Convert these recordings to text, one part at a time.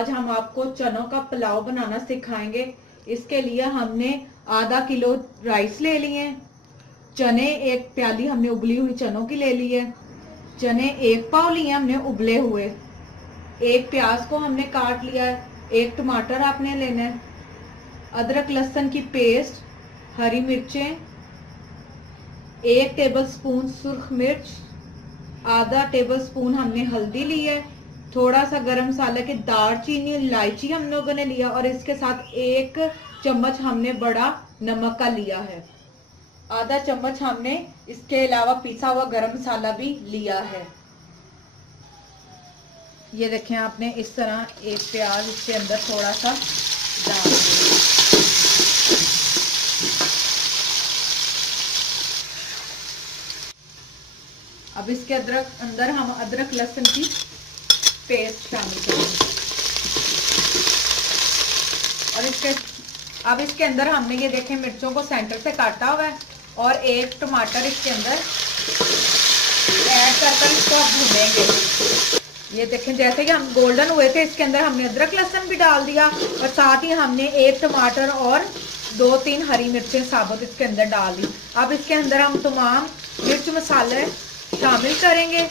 आज हम आपको चनों का पुलाव बनाना सिखाएंगे। इसके लिए हमने आधा किलो राइस ले लिए, चने एक प्याली हमने उबली हुई चनों की ले ली है, चने एक पाव लिए हमने उबले हुए, एक प्याज को हमने काट लिया है, एक टमाटर आपने लेना है, अदरक लहसुन की पेस्ट, हरी मिर्चें, 1 टेबलस्पून सुर्ख मिर्च, आधा टेबलस्पून हमने हल्दी ली है, थोड़ा सा गरम मसाला की दालचीनी इलायची हम लोगों ने लिया और इसके साथ 1 चम्मच हमने बड़ा नमक का लिया है। आधा चम्मच हमने इसके अलावा पिसा हुआ गरम मसाला भी लिया है। ये देखें, आपने इस तरह एक प्याज इसके अंदर थोड़ा सा डाल दिया। अब इसके अंदर हम अदरक लहसुन की पेस्ट शामिल करेंगे और अब इसके अंदर हमने ये देखें मिर्चों को सेंटर से काटा हुआ है और 1 टमाटर इसके अंदर ऐड कर इसको अब भूनेंगे। ये देखें, जैसे कि हम गोल्डन हुए थे इसके अंदर हमने अदरक लहसुन भी डाल दिया और साथ ही हमने 1 टमाटर और 2-3 हरी मिर्चें साबुत इसके अंदर डाल दी। अब इसके अंदर हम तमाम मिर्च मसाले शामिल करेंगे।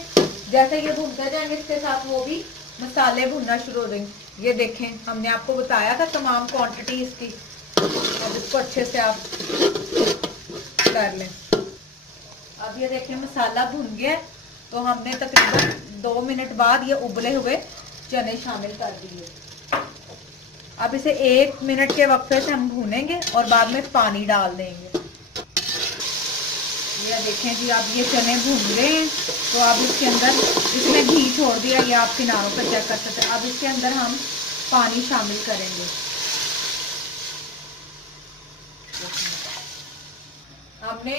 जैसे ये भूनते जाएंगे इसके साथ वो भी मसाले भुनना शुरू हो जाएंगे। ये देखें, हमने आपको बताया था तमाम क्वांटिटी इसकी। अब इसको अच्छे से आप कर लें। अब ये देखें मसाला भुन गया, तो हमने तकरीबन 2 मिनट बाद ये उबले हुए चने शामिल कर दिए। अब इसे 1 मिनट के वक्फे से हम भूनेंगे और बाद में पानी डाल देंगे। ये देखें जी, अब ये चने भून रहे हैं, तो अब इसके अंदर इसमें घी छोड़ दिया, ये आप किनारों पर चेक कर सकते हैं। अब इसके अंदर हम पानी शामिल करेंगे। हमने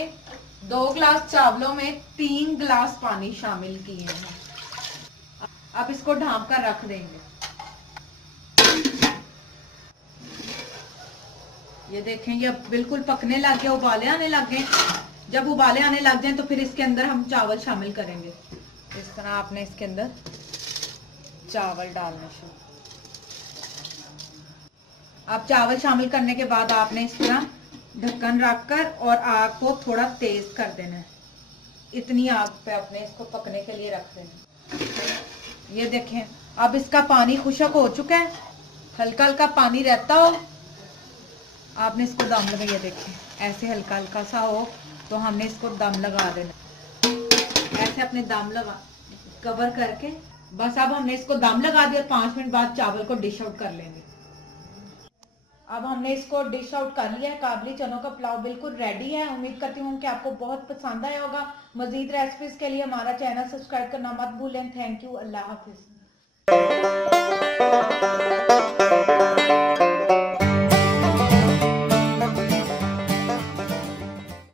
2 गिलास चावलों में 3 गिलास पानी शामिल किए हैं। अब इसको ढांप कर रख देंगे। ये देखें, ये बिल्कुल पकने लग गया, उबाले आने लग गए। जब उबाले आने लग जाए तो फिर इसके अंदर हम चावल शामिल करेंगे। इस तरह आपने इसके अंदर चावल डालना शुरू। अब चावल शामिल करने के बाद आपने इस तरह ढक्कन रखकर और आग को थोड़ा तेज कर देना है। इतनी आग पे आपने इसको पकने के लिए रख देना। ये देखें, अब इसका पानी खुश्क हो चुका है, हल्का हल्का पानी रहता हो, आपने इसको दम लगा। ये देखें, ऐसे हल्का हल्का सा हो तो हमने इसको दम लगा देना। ऐसे अपने दम लगा कवर करके बस। अब हमने इसको दम लगा दिया। 5 मिनट बाद चावल को डिश आउट कर लेंगे। अब हमने इसको डिश आउट कर लिया है। काबली चनों का पुलाव बिल्कुल रेडी है। उम्मीद करती हूँ कि आपको बहुत पसंद आया होगा। मजीद रेसिपीज के लिए हमारा चैनल सब्सक्राइब करना मत भूलें। Thank you. Allah Hafiz.